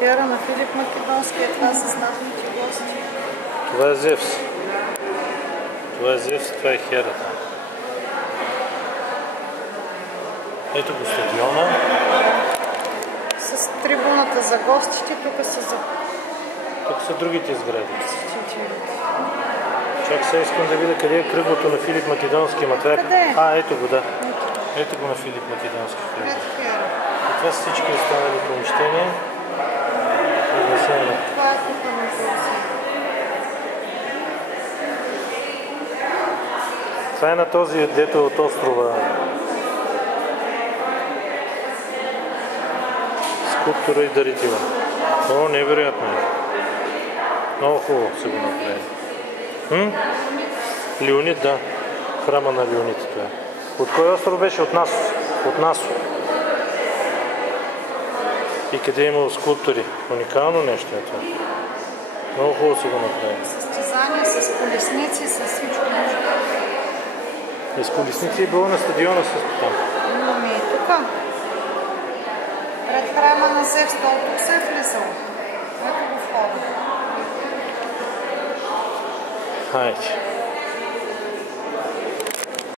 Хера на Филип Македонски, това са знатните гости. Това е Зевс. Това е Зевс, това е Хера там. Ето го стадиона. С трибуната за гостите, тук са за... Тук са другите сгради. Чак сега искам да видя къде е кръглото на Филип Македонски. Къде? Ето го, да. Ето го на Филип Македонски кръгло. И това са всички останали помещения. Това е тук на Турция. Това е на този, дето е от острова. Скулптура и дарител. О, невероятно е. Много хубаво се го направи. Леонид, да. Храма на Леонид това е. От кой остров беше? От нас. От Насо. И къде е имало скулптури. Уникално нещо е това. Много хубаво се го направи. Състезания с колесници, с всичко нещо. И с колесници е било на стадиона също там. Ами и тук. Пред храма на Зевс, тук се е влизало. Ето го входа. Хайде.